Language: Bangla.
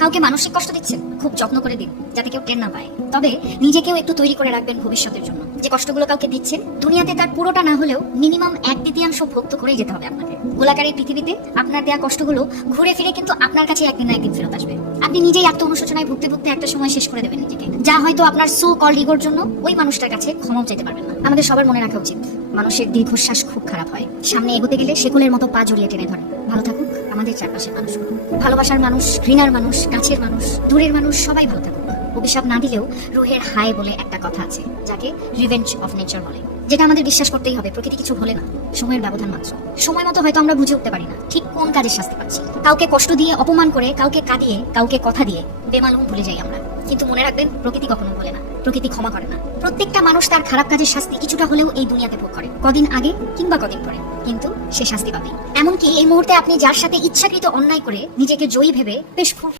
কাউকে মানসিক কষ্ট দিচ্ছেন, খুব যত্ন করে দিন যাতে কেউ টের না পায়। তবে নিজেকেও একটু তৈরি করে রাখবেন ভবিষ্যতের জন্য। যে কষ্টগুলো কাউকে দিচ্ছেন, দুনিয়াতে তার পুরোটা না হলেও মিনিমাম 1/3 ভোগ তো করেই যেতে হবে আপনাকে। গোলাকার এই পৃথিবীতে আপনার দেয়া কষ্টগুলো ঘুরে ফিরে কিন্তু আপনার কাছে একদিন না একদিন ফেরত আসবে। আপনি নিজেই আত্ম-অনুশোচনায় ভুগতে ভুগতে একটা সময় শেষ করে দেবেন নিজেকে, যা হয়তো আপনার সো কল ইগোর জন্য ওই মানুষটার কাছে ক্ষমাও চাইতে পারবেন না। আমাদের সবার মনে রাখা উচিত, মানুষের দীর্ঘশ্বাস খুব খারাপ হয়। সামনে এগোতে গেলে শেকলের মতো পা জড়িয়ে টেনে ধরে। ভালো থাকুক আমাদের চারপাশের মানুষগুলো, ভালোবাসার মানুষ, ঘৃণার মানুষ, কাছের মানুষ, দূরের মানুষ, সবাই ভালো থাকুক। অভিশাপ না দিলেও রুহের হায় বলে একটা কথা আছে, যাকে রিভেঞ্জ অফ নেচার বলে, যেটা আমাদের বিশ্বাস করতেই হবে। প্রকৃতি কিছু ভোলে না, সময়ের ব্যবধান মাত্র। সময় মতো হয়তো আমরা বুঝে উঠতে পারি না ঠিক কোন কাজের শাস্তি পাচ্ছি। কাউকে কষ্ট দিয়ে, অপমান করে, কাউকে কাঁদিয়ে, কাউকে কথা দিয়ে বেমালুম ভুলে যাই আমরা। কিন্তু মনে রাখবেন, প্রকৃতি কখনো ভোলে না, প্রকৃতি ক্ষমা করে না। প্রত্যেকটা মানুষ তার খারাপ কাজের শাস্তি কিছুটা হলেও এই দুনিয়াতে ভোগ করে, কদিন আগে কিংবা কদিন পরে, কিন্তু সে শাস্তি পাবে। এমনকি এই মুহূর্তে আপনি যার সাথে ইচ্ছাকৃত অন্যায় করে নিজেকে জয়ী ভেবে বেশ